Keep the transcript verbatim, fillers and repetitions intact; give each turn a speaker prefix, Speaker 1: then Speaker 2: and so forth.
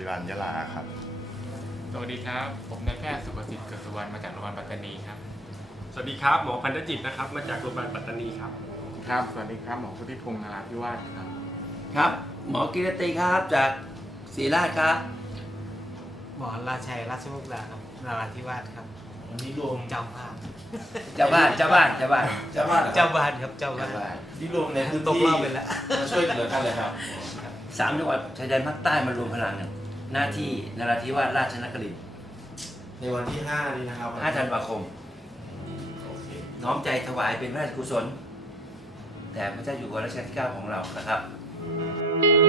Speaker 1: าลยะลาครับ
Speaker 2: สวัสดีครับผมนายแพทย์สุภสิทธิ์เกิดสุวรรณมาจากโรงพยาบาลปัตตานีครับ
Speaker 3: สวัสดีครับหมอพันธจิตนะครับมาจากโรงพยาบาลปัตตานีครับ
Speaker 4: ครับสวัสดีครับหมอพุทธิพงษ์นราธิวาสครับ
Speaker 5: ครับหมอกิรติครับจากศรีราชครับ
Speaker 6: หมอราชัยราชมุกดาครับนราธิวาสครับ
Speaker 7: วันนี้รวม
Speaker 6: เจ้าภาพ
Speaker 5: เจ้าบ้านเจ้าบ้านเจ้าบ้าน
Speaker 7: เจ้าบ้าน
Speaker 6: เจ้าบ้านครับเจ้าบ้าน
Speaker 7: ที่รวมในพื้น
Speaker 6: ตก
Speaker 7: ที่
Speaker 6: รอบไปแล้ว
Speaker 7: มาช่วยเหลือกันเลยครับ
Speaker 5: สามจังหวัดชายแดนภาคใต้มารวมพลังกันหน้าที่นราธิวาสราชนครินทร์
Speaker 7: ในวันที่ห้านี้นะครับ
Speaker 5: ห้าธันวาคม
Speaker 7: โอเค
Speaker 5: น้อมใจถวายเป็นพระราชกุศลแต่พระเจ้าอยู่หัวรัชกาลที่เก้าของเรานะครับ